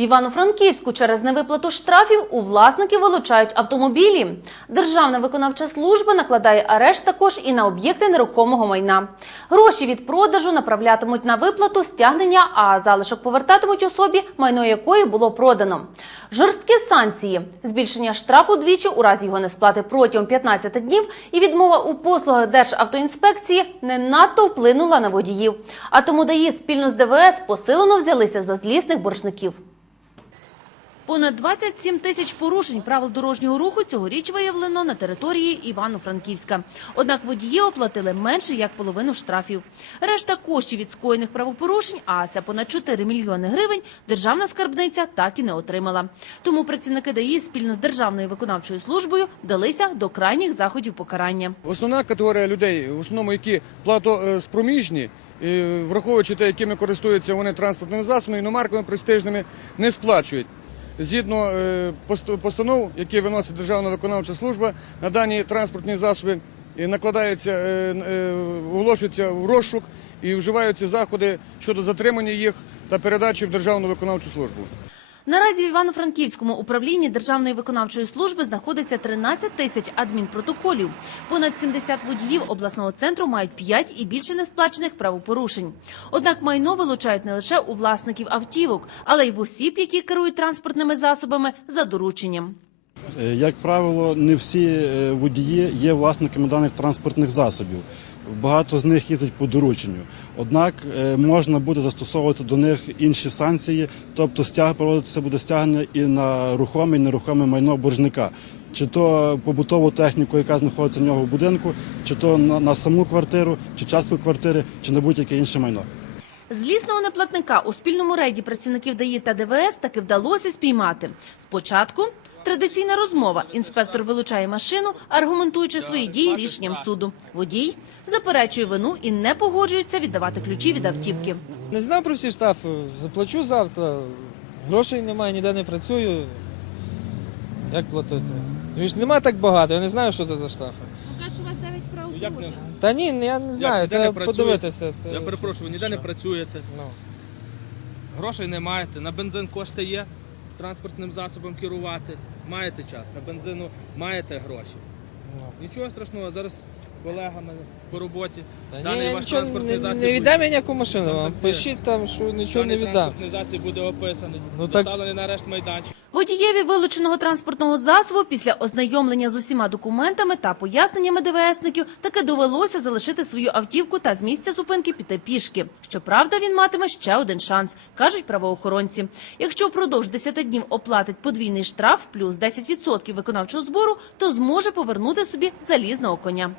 В Івано-Франківську через невиплату штрафів у власників вилучають автомобілі. Державна виконавча служба накладає арешт також і на об'єкти нерухомого майна. Гроші від продажу направлятимуть на виплату стягнення, а залишок повертатимуть особі, майно якої було продано. Жорсткі санкції, збільшення штрафу двічі у разі його несплати протягом 15 днів і відмова у послугах Державтоінспекції не надто вплинула на водіїв. А тому ДАІ спільно з ДВС посилено взялися за злісних боржників. Понад 27 тисяч порушень правил дорожнього руху цьогоріч виявлено на території Івано-Франківська. Однак водії оплатили менше як половину штрафів. Решта коштів від скоєних правопорушень, а це понад 4 мільйони гривень, державна скарбниця так і не отримала. Тому працівники ДАІ спільно з Державною виконавчою службою вдалися до крайніх заходів покарання. Основна категорія людей, в основному які платоспроможні, е, враховуючи те, якими користуються вони транспортними засобами, іномарками престижними, не сплачують. Згідно е, постанов, які виносить Державна виконавча служба, на дані транспортні засоби е, накладається, е, оголошується в розшук і вживаються заходи щодо затримання їх та передачі в Державну виконавчу службу. Наразі в Івано-Франківському управлінні Державної виконавчої служби знаходиться 13 тисяч адмінпротоколів. Понад 70 водіїв обласного центру мають 5 і більше несплачених правопорушень. Однак майно вилучають не лише у власників автівок, але й в осіб, які керують транспортними засобами за дорученням. Е, Як правило, не всі е, водії є власниками даних транспортних засобів. Багато з них їздять по дорученню. Однак е, можна буде застосовувати до них інші санкції, тобто стяг проводитися буде стягнення і на рухоме, і нерухоме майно боржника, чи то побутову техніку, яка знаходиться в нього в будинку, чи то на, на саму квартиру, чи частку квартири, чи на будь-яке інше майно. Злісного неплатника у спільному рейді працівників ДАІ та ДВС таки вдалося спіймати. Спочатку традиційна розмова. Інспектор вилучає машину, аргументуючи свої дії рішенням суду. Водій заперечує вину і не погоджується віддавати ключі від автівки. Не знаю про всі штрафи, заплачу завтра. Грошей немає, ніде не працюю. Як платити? Ну, ж Нема так багато, я не знаю, що це за штрафи. Поки що у вас 9 Ну, Та ні, я не знаю, не треба подивитися. Це... я перепрошую, ви ніде не працюєте, Ну. грошей не маєте, на бензин кошти є, транспортним засобом керувати, маєте час, на бензину маєте гроші. Ну. Нічого страшного, зараз колегами по роботі. Та Даний ні, ваш нічого транспортний не, засіб не буде- віддам я ніяку машину Ну, вам. так? Пишіть там, що нічого Даний не віддам. транспортний засіб буде описаний, Ну, так- доставлений на арешт майданчик. Водієві вилученого транспортного засобу після ознайомлення з усіма документами та поясненнями ДВСників таки довелося залишити свою автівку та з місця зупинки піти пішки. Щоправда, він матиме ще один шанс, кажуть правоохоронці. Якщо впродовж 10 днів оплатить подвійний штраф плюс 10% виконавчого збору, то зможе повернути собі залізного коня.